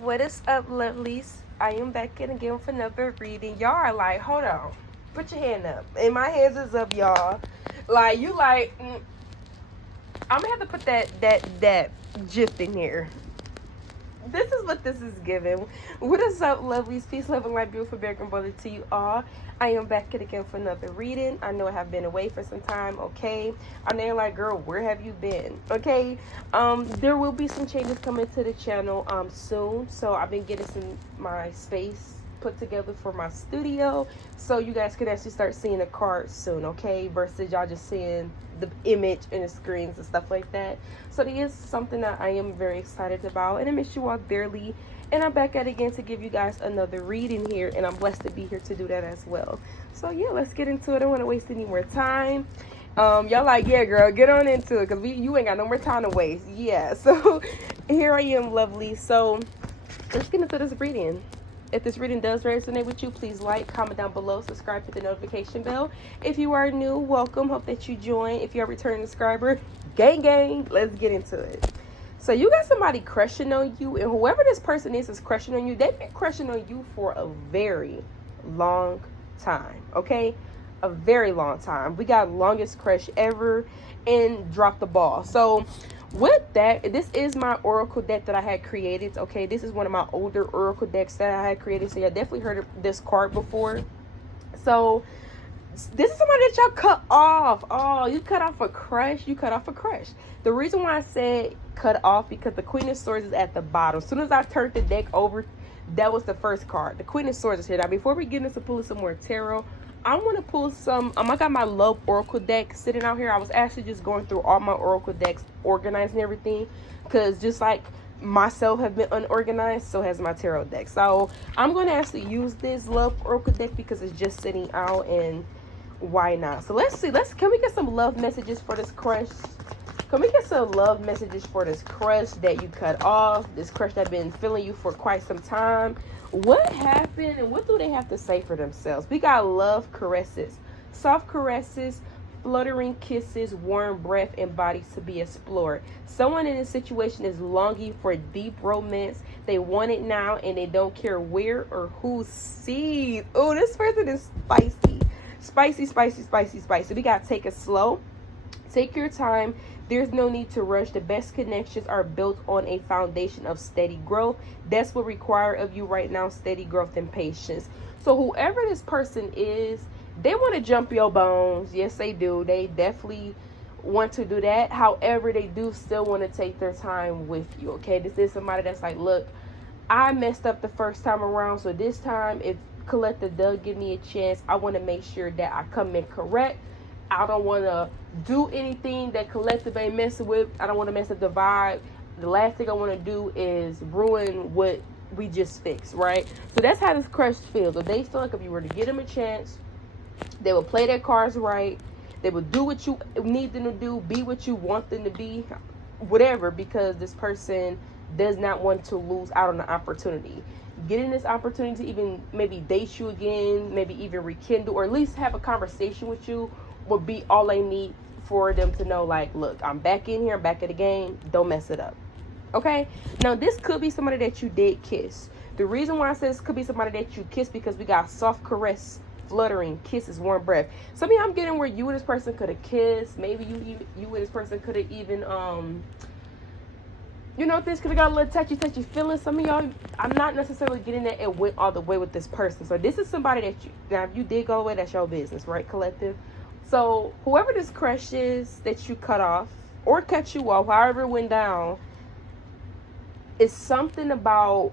What is up, lovelies? I am back in again with another reading. Y'all are like, hold on. Put your hand up. And my hands is up, y'all. Like, you like, I'm gonna have to put that gif in here. This is what this is giving. What is up, lovelies? Peace, love, and light, beautiful American brother to you all. I am back again for another reading. I know I have been away for some time, okay? I know you're like, girl, where have you been? Okay. There will be some changes coming to the channel soon. So I've been getting my space put together for my studio, so you guys can actually start seeing the cards soon, okay, versus y'all just seeing the image and the screens and stuff like that. So it is something that I am very excited about, and I miss you all dearly, and I'm back at it again to give you guys another reading here, and I'm blessed to be here to do that as well. So yeah, let's get into it. I don't want to waste any more time. Y'all like, yeah, girl, get on into it, because you ain't got no more time to waste. Yeah, so here I am, lovely. So let's get into this reading. If this reading does resonate with you, please like, comment down below, subscribe to the notification bell. If you are new, welcome. Hope that you join. If you're a returning subscriber, gang, gang, let's get into it. So you got somebody crushing on you, and whoever this person is crushing on you. They've been crushing on you for a very long time, okay? A very long time. We got longest crush ever and dropped the ball. So with that, this is my oracle deck that I had created, okay? This is one of my older oracle decks that I had created, so you definitely heard of this card before. So this is somebody that y'all cut off. Oh, you cut off a crush. You cut off a crush. The reason why I said cut off, because the Queen of Swords is at the bottom. As soon as I turned the deck over, that was the first card. The Queen of Swords is here. Now, before we get into pulling some more tarot, I want to pull some, I got my love oracle deck sitting out here. I was actually just going through all my oracle decks, organizing everything, because just like myself have been unorganized, so has my tarot deck. So I'm going to actually use this love oracle deck because it's just sitting out, and why not? So let's see, can we get some love messages for this crush? Can we get some love messages for this crush that you cut off, this crush that been feeling you for quite some time? What happened, and what do they have to say for themselves? We got love caresses, soft caresses, fluttering kisses, warm breath, and bodies to be explored. Someone in this situation is longing for deep romance. They want it now, and they don't care where or who sees. Oh, this person is spicy. Spicy, spicy, spicy, spicy. We got to take it slow. Take your time. There's no need to rush. The best connections are built on a foundation of steady growth. That's what requires of you right now, steady growth and patience. So whoever this person is, they want to jump your bones. Yes, they do. They definitely want to do that. However, they do still want to take their time with you, okay? This is somebody that's like, look, I messed up the first time around, so this time, if Collective does give me a chance, I want to make sure that I come in correct. I don't want to do anything that Collective ain't messing with. I don't want to mess up the vibe. The last thing I want to do is ruin what we just fixed, right? So that's how this crush feels. If they feel like if you were to give them a chance, they will play their cards right. They will do what you need them to do, be what you want them to be, whatever, because this person does not want to lose out on the opportunity. Getting this opportunity to even maybe date you again, maybe even rekindle, or at least have a conversation with you would be all I need for them to know, like, look, I'm back in here, I'm back at the game, don't mess it up. Okay? Now, this could be somebody that you did kiss. The reason why I say this could be somebody that you kissed, because we got soft caress, fluttering, kisses, warm breath. Some of you, I'm getting where you and this person could have kissed. Maybe you and this person could have even, you know, this could have got a little touchy feeling. Some of y'all, I'm not necessarily getting that it went all the way with this person. So this is somebody that you, now if you did go away, that's your business, right, Collective? So whoever this crush is that you cut off or cut you off, however it went down, it's something about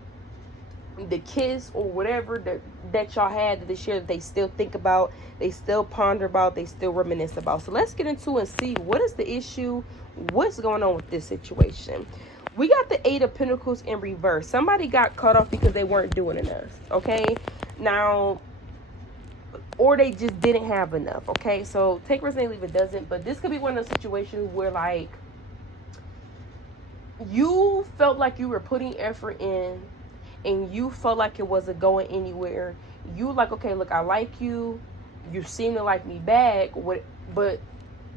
the kiss or whatever that y'all had this year that they still think about, they still ponder about, they still reminisce about. So let's get into and see what is the issue, what's going on with this situation. We got the Eight of Pentacles in reverse. Somebody got cut off because they weren't doing enough, okay? Now, or they just didn't have enough, okay? So take resume, leave it doesn't. But this could be one of those situations where, like, you felt like you were putting effort in and you felt like it wasn't going anywhere. You like, okay, look, I like you. You seem to like me back. But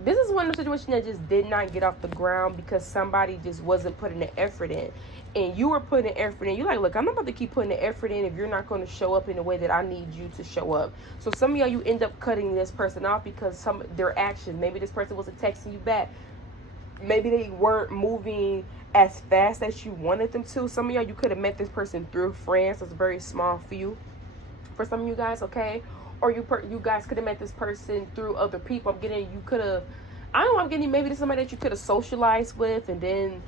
This is one of the situations that just did not get off the ground because somebody just wasn't putting the effort in. And you were putting the effort in. You're like, look, I'm not about to keep putting the effort in if you're not going to show up in the way that I need you to show up. So some of y'all, you end up cutting this person off because their actions. Maybe this person wasn't texting you back. Maybe they weren't moving as fast as you wanted them to. Some of y'all, you could have met this person through friends. It's a very small few for some of you guys, okay? Or you guys could have met this person through other people. I'm getting, you could have, I don't know, I'm getting maybe this is somebody that you could have socialized with and then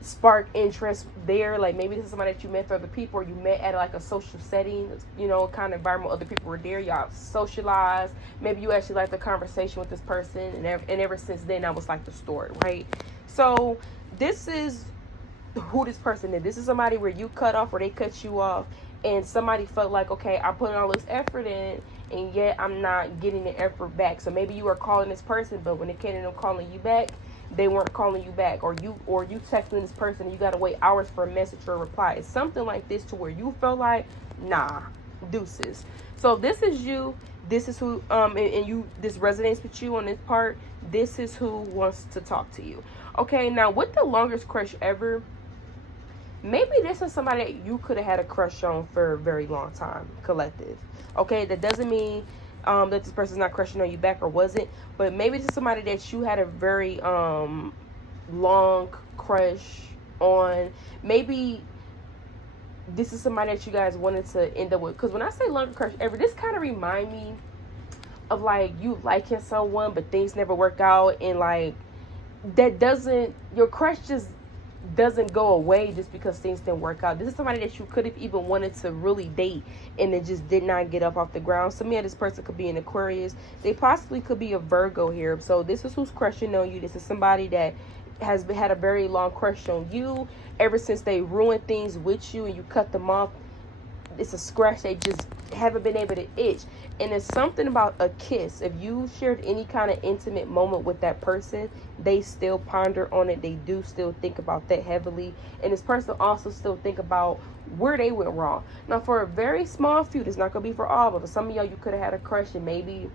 spark interest there. Like maybe this is somebody that you met through other people, or you met at like a social setting, you know, kind of environment, other people were there, y'all socialized. Maybe you actually liked the conversation with this person, and ever since then that was like the story, right? So this is who this person is. This is somebody where you cut off, or they cut you off, and somebody felt like, okay, I'm putting all this effort in, and yet I'm not getting the effort back. So maybe you are calling this person, but when it came to them calling you back, they weren't calling you back, or you texting this person and you gotta wait hours for a message or a reply. It's something like this to where you feel like, nah, deuces. So this is you. This is who and you, this resonates with you on this part. This is who wants to talk to you. Okay, now with the longest crush ever, maybe this is somebody that you could have had a crush on for a very long time, collective. Okay, that doesn't mean that this person's not crushing on you back, or wasn't, but maybe this is somebody that you had a very long crush on. Maybe this is somebody that you guys wanted to end up with. Because when I say long crush ever, this kind of remind me of like you liking someone but things never work out, and like that doesn't, your crush just doesn't go away just because things didn't work out. This is somebody that you could have even wanted to really date, and it just did not get up off the ground. So me, this person could be an Aquarius. They possibly could be a Virgo here. So this is who's crushing on you. This is somebody that has had a very long crush on you ever since they ruined things with you and you cut them off. It's a scratch they just haven't been able to itch. And it's something about a kiss. If you shared any kind of intimate moment with that person, they still ponder on it. They do still think about that heavily. And this person also still think about where they went wrong. Now, for a very small few, it's not going to be for all, but for some of y'all, you could have had a crush and maybe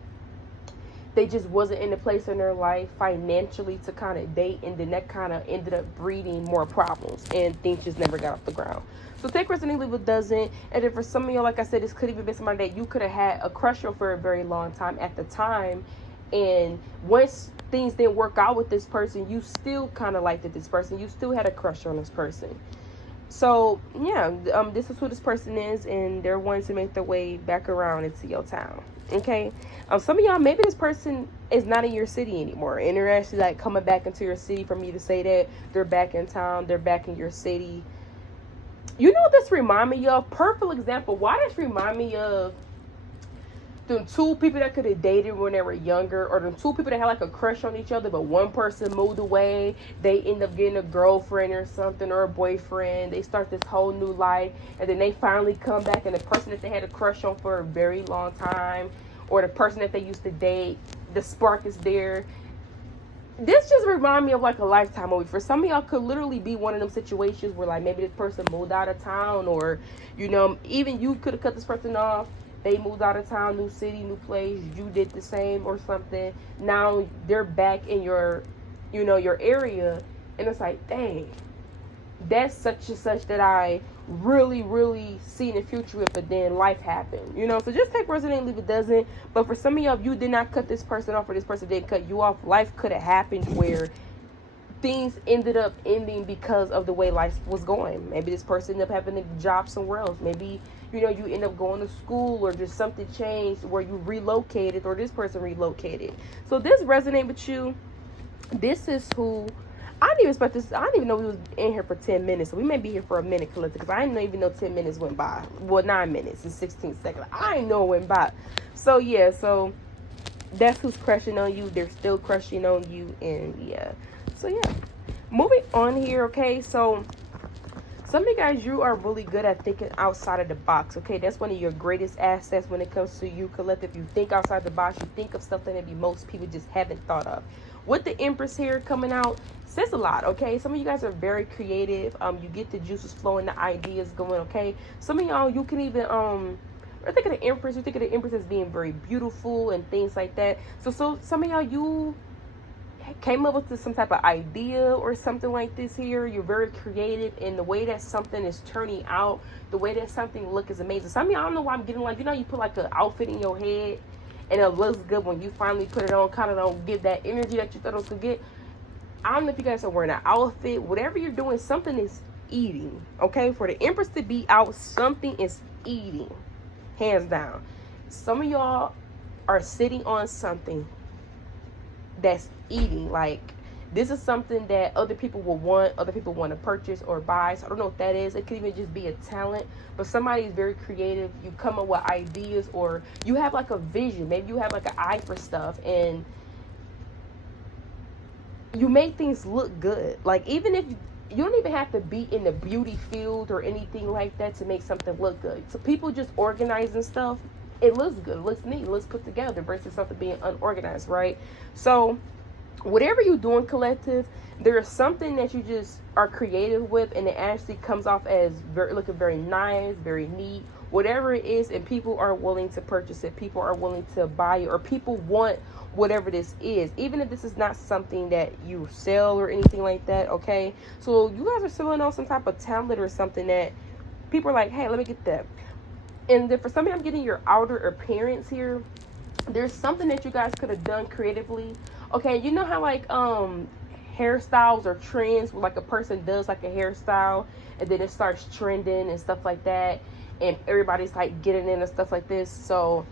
they just wasn't in a place in their life financially to kind of date, and then that kind of ended up breeding more problems and things just never got off the ground. So take resonating, leave it doesn't. And then for some of you, like I said, this could even be somebody that you could have had a crush on for a very long time at the time, and once things didn't work out with this person, you still kind of liked this person, you still had a crush on this person. So yeah, this is who this person is, and they're wanting to make their way back around into your town. Okay, some of y'all, maybe this person is not in your city anymore, and they're actually like coming back into your city. For me to say that they're back in town, they're back in your city. You know what this remind me of? Perfect example. Why does remind me of them two people that could have dated when they were younger, or them two people that had like a crush on each other, but one person moved away, they end up getting a girlfriend or something, or a boyfriend, they start this whole new life, and then they finally come back, and the person that they had a crush on for a very long time, or the person that they used to date, the spark is there. This just remind me of like a Lifetime movie. For some of y'all, could literally be one of them situations where like maybe this person moved out of town, or you know, even you could have cut this person off. They moved out of town, new city, new place. You did the same or something. Now they're back in your, you know, your area, and it's like, dang, that's such and such that I really, really see in the future with, but then life happened, you know. So just take resonating, leave it doesn't. But for some of y'all, if you did not cut this person off, or this person didn't cut you off, life could have happened where things ended up ending because of the way life was going. Maybe this person ended up having a job somewhere else. Maybe, you know, you end up going to school, or just something changed where you relocated, or this person relocated. So this resonate with you. This is who, I didn't even expect this. I didn't even know we was in here for 10 minutes. So we may be here for a minute, collective, because I didn't even know 10 minutes went by. Well, 9 minutes and 16 seconds. I didn't know it went by. So yeah, so that's who's crushing on you. They're still crushing on you, and yeah. So yeah, moving on here. Okay, so some of you guys, you are really good at thinking outside of the box. Okay, that's one of your greatest assets when it comes to you, collective. You think outside the box. You think of something that maybe most people just haven't thought of. With the Empress here coming out, says a lot. Okay, some of you guys are very creative. You get the juices flowing, the ideas going. Okay, some of y'all, you can even I think of the Empress. You think of the Empress as being very beautiful and things like that. So some of y'all, came up with some type of idea or something like this here. You're very creative in the way that something is turning out, the way that something look is amazing. Some of y'all, I don't know why I'm getting like, you know, you put like an outfit in your head and it looks good when you finally put it on, kind of don't give that energy that you thought it was gonna get. I don't know if you guys are wearing an outfit, whatever you're doing, something is eating. Okay, for the Empress to be out, something is eating, hands down. Some of y'all are sitting on something that's eating. Like, this is something that other people will want, other people want to purchase or buy. So I don't know what that is. It could even just be a talent, but somebody is very creative. You come up with ideas, or you have like a vision. Maybe you have like an eye for stuff, and you make things look good. Like, even if you don't even have to be in the beauty field or anything like that to make something look good. So people just organizing stuff, it looks good, it looks neat, it looks put together versus something being unorganized, right? So whatever you're doing, collective, there's something that you just are creative with, and it actually comes off as looking very nice, very neat, whatever it is, and people are willing to purchase it, people are willing to buy it, or people want whatever this is, even if this is not something that you sell or anything like that. Okay, so you guys are selling on some type of talent or something that people are like, hey, let me get that. And then for some of you, I'm getting your outer appearance here. There's something that you guys could have done creatively. Okay, you know how like hairstyles or trends where like a person does like a hairstyle and then it starts trending and stuff like that, and everybody's like getting in and stuff like this. So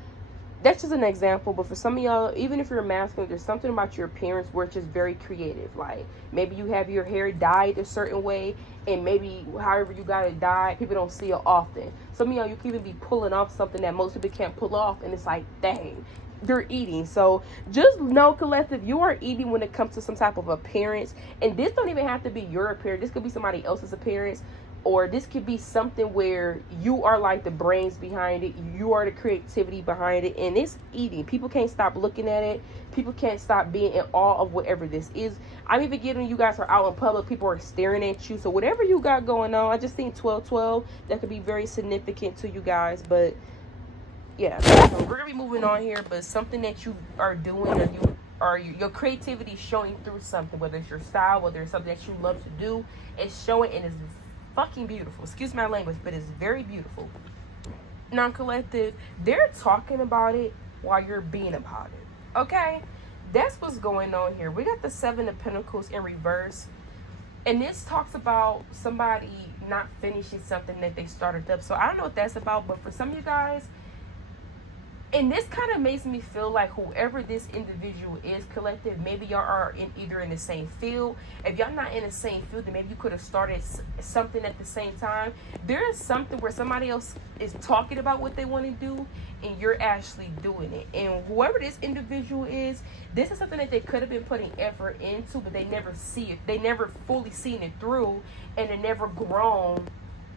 that's just an example. But for some of y'all, even if you're masculine, there's something about your appearance where it's just very creative. Like, maybe you have your hair dyed a certain way, and maybe however you got it dyed, people don't see it often. Some of y'all, you can even be pulling off something that most people can't pull off, and it's like, dang, they're eating. So just know, collective, you are eating when it comes to some type of appearance. And this don't even have to be your appearance. This could be somebody else's appearance. Or this could be something where you are like the brains behind it. You are the creativity behind it. And it's eating. People can't stop looking at it. People can't stop being in awe of whatever this is. I'm even getting, you guys are out in public, people are staring at you. So whatever you got going on, I just think 12-12, that could be very significant to you guys. But yeah, so we're going to be moving on here. But something that you are doing, or your creativity is showing through something, whether it's your style, whether it's something that you love to do, it's showing, and it's fucking beautiful. Excuse my language, but it's very beautiful. Non-collective, they're talking about it while you're being about it. Okay, that's what's going on here. We got the 7 of Pentacles in reverse, and this talks about somebody not finishing something that they started up. So I don't know what that's about, but for some of you guys, and this kind of makes me feel like whoever this individual is, collective, maybe y'all are either in the same field. If y'all not in the same field, then maybe you could have started something at the same time. There is something where somebody else is talking about what they want to do, and you're actually doing it. And whoever this individual is, this is something that they could have been putting effort into, but they never see it. They never fully seen it through, and it never grown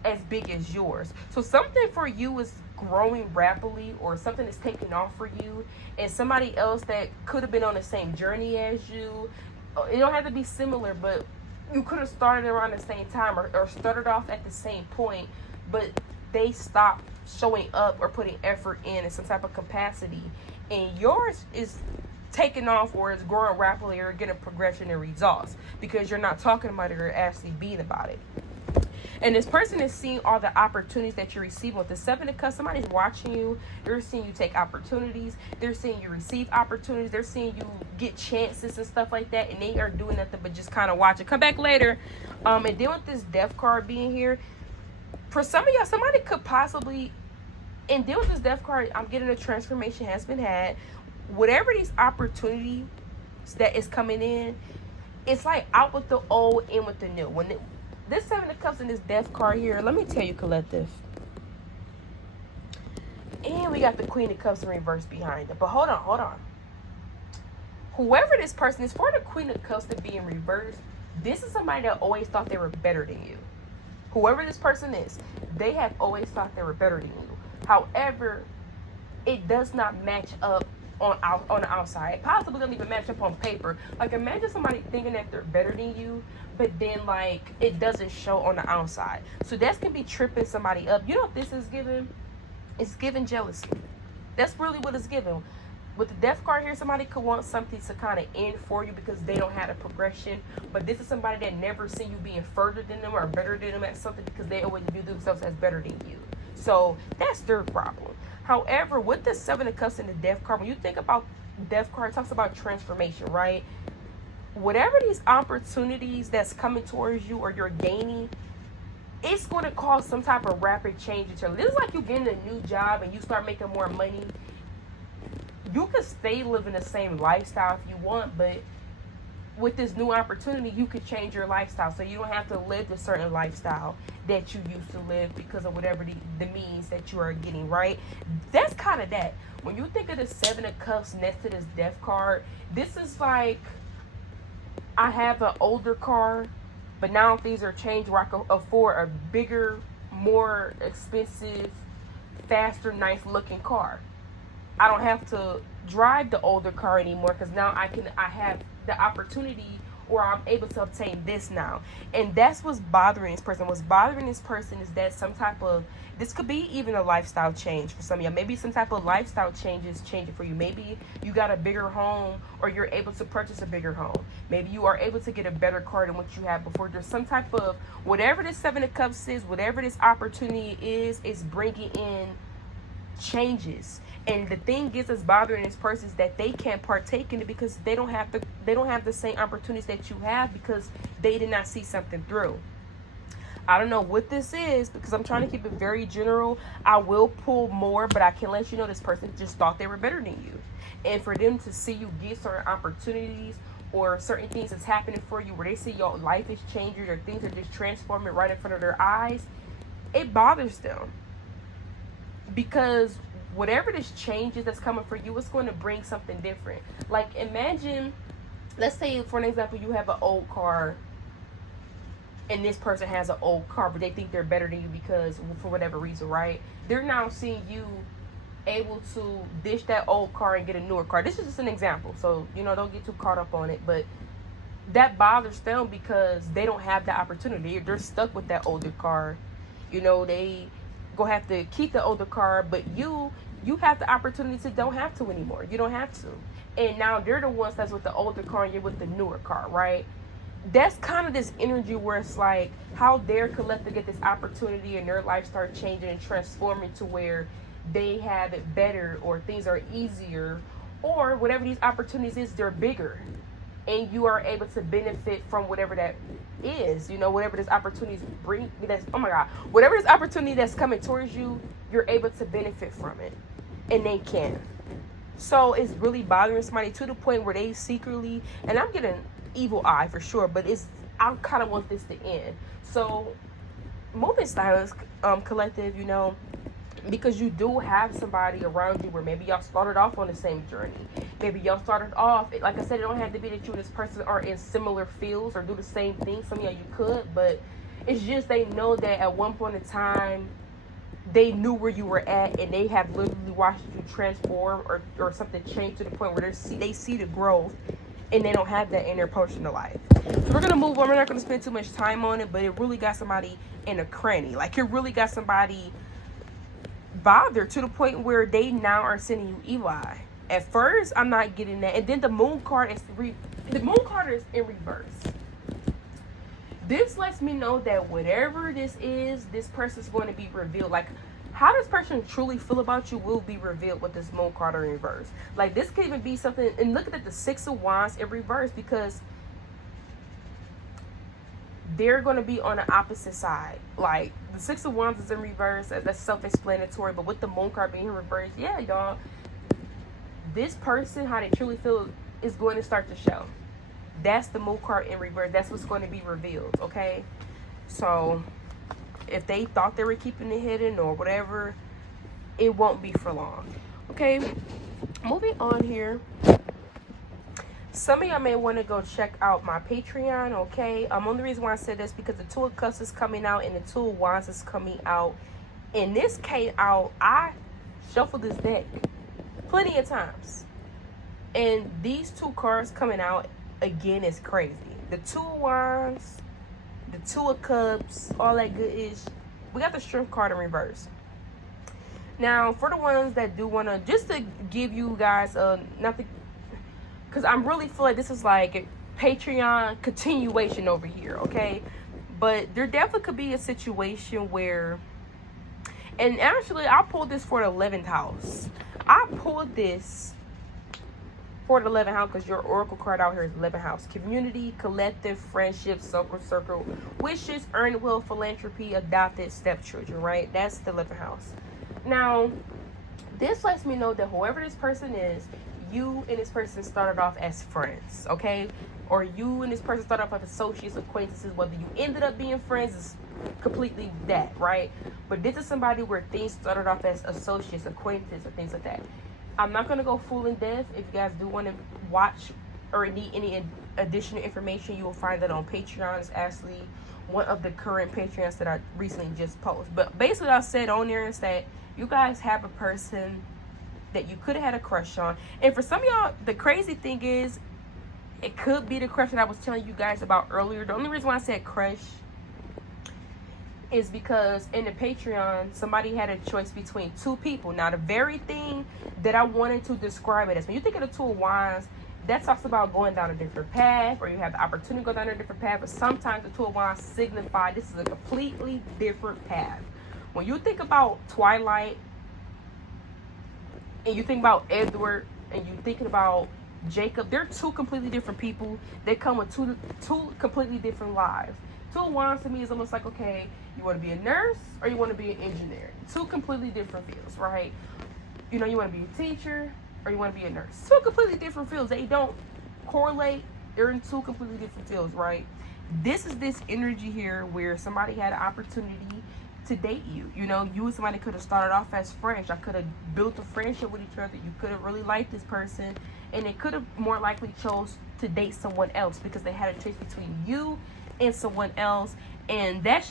as big as yours. So something for you is growing rapidly, or something is taking off for you, and somebody else that could have been on the same journey as you, it don't have to be similar, but you could have started around the same time, or started off at the same point, but they stopped showing up or putting effort in some type of capacity, and yours is taking off, or is growing rapidly, or getting progression and results, because you're not talking about it or actually being about it. And this person is seeing all the opportunities that you're receiving. With the 7 of Cups, somebody's watching you. They're seeing you take opportunities. They're seeing you receive opportunities. They're seeing you get chances and stuff like that. And they are doing nothing but just kind of watching. Come back later. And then with this Death card being here, for some of y'all, somebody could possibly, and then with this Death card, I'm getting a transformation has been had. Whatever these opportunities that is coming in, it's like out with the old, in with the new. When this 7 of Cups and this Death card here, let me tell you, collective. And we got the Queen of Cups in reverse behind it. But hold on. Whoever this person is, for the Queen of Cups to be in reverse, this is somebody that always thought they were better than you. Whoever this person is, they have always thought they were better than you. However, it does not match up on the outside. It possibly doesn't even match up on paper. Like, imagine somebody thinking that they're better than you, but then like it doesn't show on the outside. So that's gonna be tripping somebody up. You know what this is giving? It's giving jealousy. That's really what it's giving. with the death card here, somebody could want something to kind of end for you because they don't have a progression. But this is somebody that never seen you being further than them or better than them at something because they always view themselves as better than you. So that's their problem. However, with the Seven of Cups and the death card, when you think about death card, it talks about transformation, right? Whatever these opportunities that's coming towards you or you're gaining, it's going to cause some type of rapid change in your life. This is like you getting a new job and you start making more money. You can stay living the same lifestyle if you want, but with this new opportunity, you could change your lifestyle. So you don't have to live the certain lifestyle that you used to live because of whatever the means that you are getting, right? That's kind of that. When you think of the Seven of Cups next to this death card, this is like, I have an older car, but now things are changed where I can afford a bigger, more expensive, faster, nice looking car. I don't have to drive the older car anymore because now I have the opportunity, or I'm able to obtain this now. And that's what's bothering this person. What's bothering this person is that some type of, this could be even a lifestyle change for some of y'all. Maybe some type of lifestyle change is changing for you. Maybe you got a bigger home, or you're able to purchase a bigger home. Maybe you are able to get a better car than what you had before. There's some type of, whatever this Seven of Cups is, whatever this opportunity is bringing in changes. And the thing is, that's bothering this person is that they can't partake in it because they don't have the same opportunities that you have because they did not see something through. I don't know what this is because I'm trying to keep it very general. I will pull more, but I can let you know this person just thought they were better than you. And for them to see you get certain opportunities or certain things that's happening for you where they see your life is changing or things are just transforming right in front of their eyes, it bothers them. Because whatever this change is that's coming for you, it's going to bring something different. Like, imagine, let's say, for an example, you have an old car and this person has an old car, but they think they're better than you because, for whatever reason, right? They're now seeing you able to ditch that old car and get a newer car. This is just an example, so, don't get too caught up on it, but that bothers them because they don't have the opportunity. They're stuck with that older car. They go have to keep the older car, but you have the opportunity to don't have to anymore. You don't have to. And now they're the ones that's with the older car and you're with the newer car, right? That's kind of this energy where it's like, how dare collective get this opportunity and their life start changing and transforming to where they have it better or things are easier or whatever these opportunities is, they're bigger. And you are able to benefit from whatever that is, whatever this opportunity bring. Whatever this opportunity that's coming towards you, you're able to benefit from it, and they can. So it's really bothering somebody to the point where they secretly, and I'm getting evil eye for sure, but I kind of want this to end. So moving stylist, collective, because you do have somebody around you where maybe y'all started off on the same journey. Maybe y'all started off, like I said, it don't have to be that you and this person are in similar fields or do the same thing. Some of y'all you could, but it's just they know that at one point in time, they knew where you were at and they have literally watched you transform or something change to the point where they see the growth and they don't have that in their personal life. So we're going to move on. We're not going to spend too much time on it, but it really got somebody in a cranny. Like, it really got somebody bothered to the point where they now are sending you evil eye. At first, I'm not getting that. And then the moon card is in reverse. This lets me know that whatever this is, this person's going to be revealed. Like, how this person truly feel about you will be revealed with this moon card in reverse. Like, this could even be something, and look at the Six of Wands in reverse, because they're going to be on the opposite side. Like, the Six of Wands is in reverse. That's self-explanatory. But with the moon card being in reverse, yeah, y'all, this person, how they truly feel, is going to start to show. That's the moon card in reverse. That's what's going to be revealed, okay? So, if they thought they were keeping it hidden or whatever, it won't be for long. Okay, moving on here. Some of y'all may want to go check out my Patreon, okay? Only reason why I said this because the Two of Cups is coming out and the Two of Wands is coming out. And this came out, I shuffled this deck plenty of times. And these two cards coming out again is crazy. The Two of Wands, the Two of Cups, all that good ish. We got the Strength card in reverse. Now, for the ones that do want to, just to give you guys nothing, because I'm really feel like this is like a Patreon continuation over here, okay? But there definitely could be a situation where, and actually, I pulled this for the 11th house. I pulled this for the 11th house because your oracle card out here is 11th house. Community, collective, friendship, circle, wishes, earned will, philanthropy, adopted, stepchildren, right? That's the 11th house. Now, this lets me know that whoever this person is, you and this person started off as friends, okay? Or you and this person started off as associates, acquaintances. Whether you ended up being friends is completely that, right? But this is somebody where things started off as associates, acquaintances, or things like that. I'm not going to go full in depth. If you guys do want to watch or need any additional information, you will find that on Patreon. It's actually one of the current Patreons that I recently just posted. But basically, I said on there is that you guys have a person that you could have had a crush on. And for some of y'all, the crazy thing is, it could be the crush that I was telling you guys about earlier. The only reason why I said crush is because in the Patreon, somebody had a choice between two people. Now, the very thing that I wanted to describe it as, when you think of the Two of Wands, that talks about going down a different path, or you have the opportunity to go down a different path, but sometimes the Two of Wands signify this is a completely different path. When you think about Twilight, and you think about Edward, and you thinking about Jacob, they're two completely different people. They come with two completely different lives. Two of Wands to me is almost like, okay, you want to be a nurse or you want to be an engineer. Two completely different fields, right? You know, you want to be a teacher or you want to be a nurse. Two completely different fields. They don't correlate. They're in two completely different fields, right? This is this energy here where somebody had an opportunity to date you. You know, you and somebody could have started off as friends. I could have built a friendship with each other. You could have really liked this person, and they could have more likely chose to date someone else because they had a choice between you and someone else, and that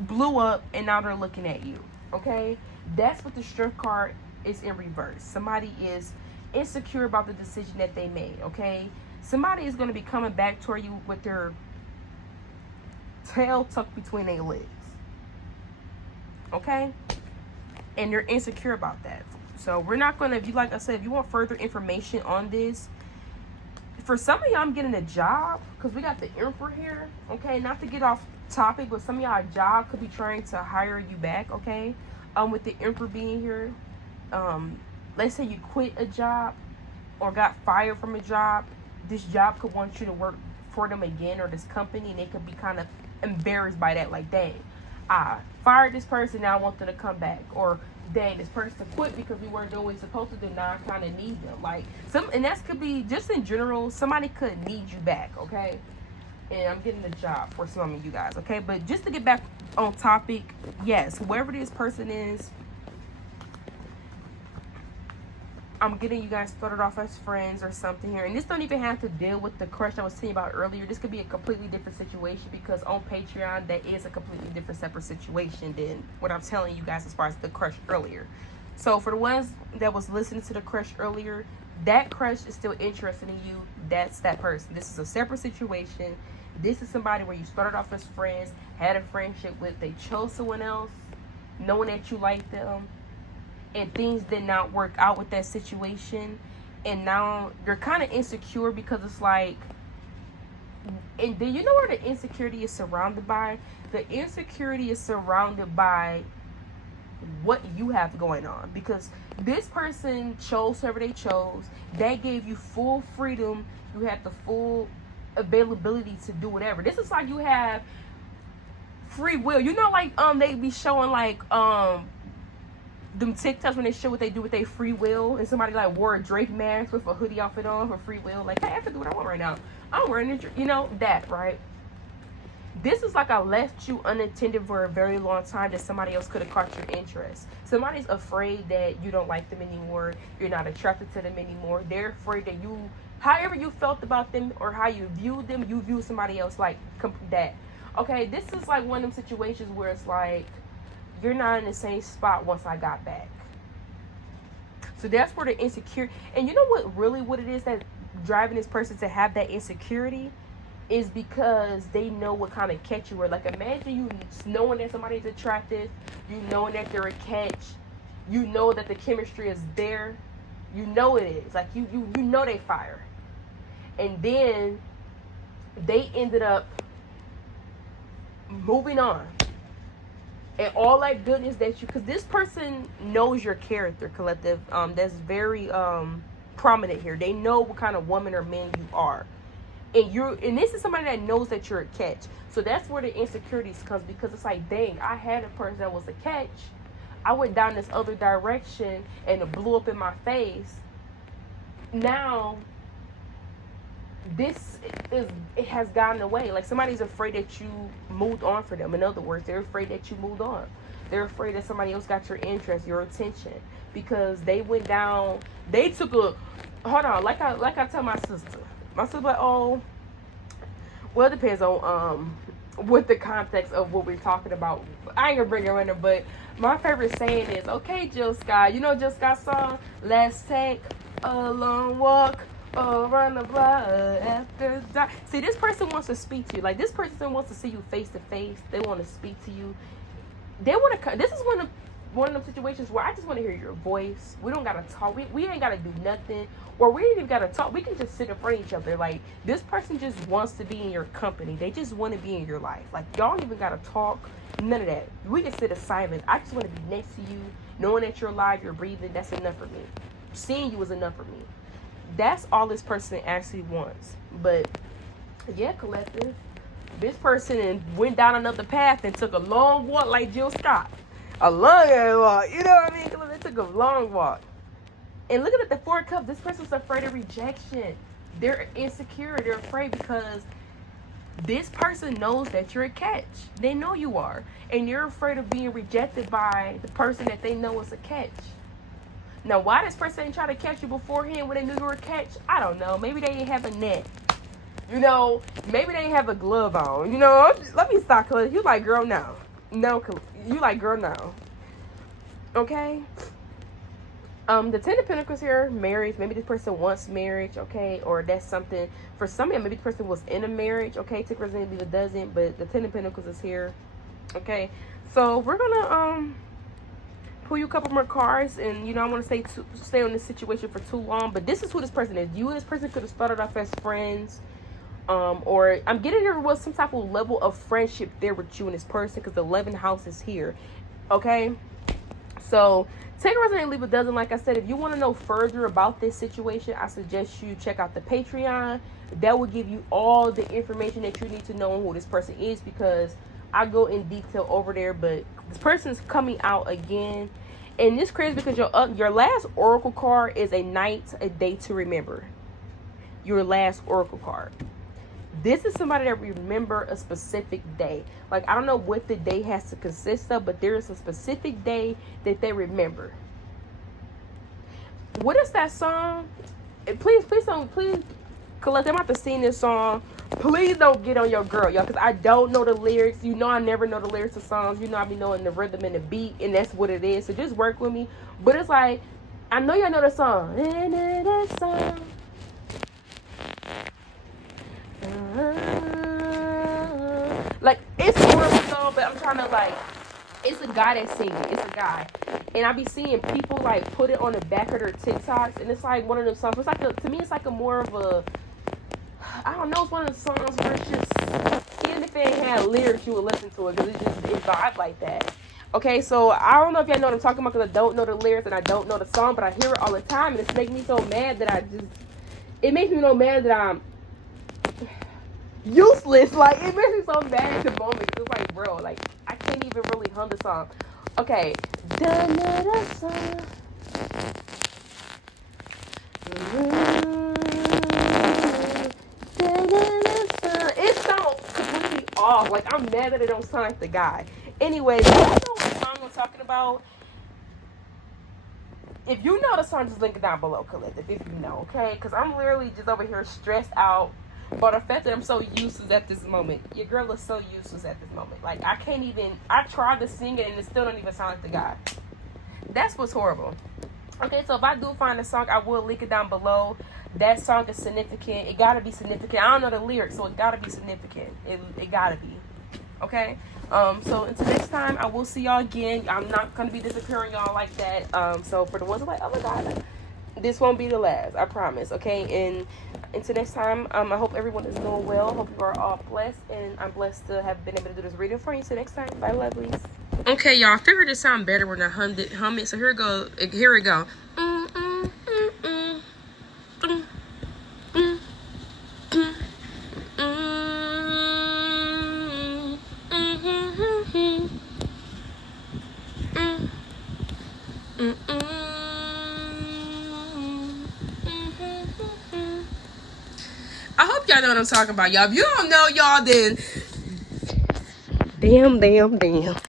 blew up, and now they're looking at you. Okay, that's what the Strength card is in reverse. Somebody is insecure about the decision that they made. Okay, somebody is going to be coming back toward you with their tail tucked between their legs. Okay, and you're insecure about that. So we're not going to, if you, like I said, if you want further information on this, for some of y'all, I'm getting a job because we got the Emperor here. Okay, not to get off topic, but some of y'all, a job could be trying to hire you back. Okay, with the Emperor being here, let's say you quit a job or got fired from a job. This job could want you to work for them again, or this company, and they could be kind of embarrassed by that. Like, dang, I fired this person, now I want them to come back. Or dang, this person quit because we weren't doing what we were supposed to do, now I kind of need them. Like, and that could be just in general, somebody could need you back. Okay, and I'm getting a job for some of you guys. Okay, but just to get back on topic, yes, whoever this person is, I'm getting you guys started off as friends or something here. And this don't even have to deal with the crush I was telling you about earlier. This could be a completely different situation, because on Patreon, that is a completely different separate situation than what I'm telling you guys as far as the crush earlier. So for the ones that was listening to the crush earlier, that crush is still interested in you. That's that person. This is a separate situation. This is somebody where you started off as friends, had a friendship with, they chose someone else, knowing that you like them, and things did not work out with that situation, and now you're kind of insecure because it's like, and then you know where the insecurity is surrounded by? The insecurity is surrounded by what you have going on, because this person chose whoever they chose. They gave you full freedom. You had the full availability to do whatever. This is like you have free will. You know, like they be showing like them TikToks when they show what they do with their free will, and somebody like wore a Drake mask with a hoodie outfit on for free will. Like, hey, I can do what I want right now. I'm wearing it, you know, that, right? This is like I left you unattended for a very long time that somebody else could have caught your interest. Somebody's afraid that you don't like them anymore. You're not attracted to them anymore. They're afraid that you, however you felt about them or how you viewed them, you view somebody else like that. Okay, this is like one of them situations where it's like, you're not in the same spot once I got back. So that's where the insecurity, and you know what it is that's driving this person to have that insecurity is because they know what kind of catch you were. Like, imagine you knowing that somebody's attractive, you knowing that they're a catch, You know that the chemistry is there. You know it is. Like, you know they fire. And then they ended up moving on. And all that goodness that you, because this person knows your character, collective. That's very prominent here. They know what kind of woman or man you are. And this is somebody that knows that you're a catch. So that's where the insecurities comes, because it's like, dang, I had a person that was a catch. I went down this other direction and it blew up in my face. Now it has gotten away. Like, somebody's afraid that you moved on for them. In other words, they're afraid that you moved on. They're afraid that somebody else got your interest, your attention, because they went down. They took a hold on. Like I tell my sister. My sister like, oh, well, it depends on what the context of what we're talking about. I ain't gonna bring it right now, but my favorite saying is, okay, Jill Scott. You know Jill Scott's song? Let's take a long walk around the block after dark. See, this person wants to speak to you. Like, this person wants to see you face to face. They want to speak to you. They want to. This is one of them situations where I just want to hear your voice. We don't gotta talk. We ain't gotta do nothing, or we ain't even gotta talk. We can just sit in front of each other. Like, this person just wants to be in your company. They just want to be in your life. Like, y'all don't even gotta talk. None of that. We can sit in silence. I just want to be next to you, knowing that you're alive, you're breathing. That's enough for me. Seeing you is enough for me. That's all this person actually wants. But yeah, collective. This person went down another path and took a long walk, like Jill Scott. A long walk, you know what I mean? They took a long walk. And looking at the Four of Cups, this person's afraid of rejection. They're insecure. They're afraid because this person knows that you're a catch. They know you are. And you're afraid of being rejected by the person that they know is a catch. Now, why this person didn't try to catch you beforehand when they knew you were a catch? I don't know. Maybe they didn't have a net. You know, maybe they didn't have a glove on. You know, let me stop. You like, girl, no. No, you like, girl, no. Okay? The Ten of Pentacles here, marriage. Maybe this person wants marriage, okay? Or that's something. For some of them, maybe this person was in a marriage, okay? Take representative, it doesn't. But the Ten of Pentacles is here, okay? So we're going to pull you a couple more cards. And, you know, I want to stay on this situation for too long. But this is who this person is. You and this person could have started off as friends. Or I'm getting there was some type of level of friendship there with you and this person, because the 11th house is here. Okay? So, take a resident, leave a dozen. Like I said, if you want to know further about this situation, I suggest you check out the Patreon. That will give you all the information that you need to know on who this person is, because I go in detail over there. But this person's coming out again. And this crazy because your last oracle card is a night, a day to remember. Your last oracle card. This is somebody that remember a specific day. Like, I don't know what the day has to consist of, but there is a specific day that they remember. What is that song? Please collect. I'm about to sing this song. Please don't get on your girl, y'all, because I don't know the lyrics. You know, I never know the lyrics of songs. You know, I be knowing the rhythm and the beat, and that's what it is. So just work with me. But it's like, I know y'all know the song. That song. Like, it's more of a song, but I'm trying to, like, it's a guy that's singing. It's a guy. And I be seeing people, like, put it on the back of their TikToks, and it's like one of them songs. It's like to me, it's like a more of a, I don't know, it's one of the songs where it's just, even if it ain't had lyrics, you would listen to it, because it vibe like that. Okay, so I don't know if y'all know what I'm talking about, because I don't know the lyrics and I don't know the song, but I hear it all the time, and it's making me so mad that it makes me so mad that I'm useless. Like, it makes me so mad at the moment, because it's like, bro, like, I can't even really hum the song. Okay. It sounds completely off. Like, I'm mad that it don't sound like the guy. Anyway, you know what song I'm talking about? If you know the song, just link it down below, collective, if you know, okay? Because I'm literally just over here stressed out by the fact that I'm so useless at this moment. Your girl is so useless at this moment. Like, I can't even, I tried to sing it and it still don't even sound like the guy. That's what's horrible. Okay, so if I do find a song, I will link it down below. That song is significant. It gotta be significant. I don't know the lyrics, so it gotta be significant. It gotta be. Okay. So until next time, I will see y'all again. I'm not gonna be disappearing y'all like that. So for the ones who are like, oh my god, this won't be the last. I promise. Okay. And until next time, I hope everyone is doing well. Hope you are all blessed, and I'm blessed to have been able to do this reading for you. Until next time, bye, lovelies. Okay, y'all. I figured it sound better when I hum it. So here it go. Here we go. I hope y'all know what I'm talking about, y'all. If you don't know, y'all, then damn.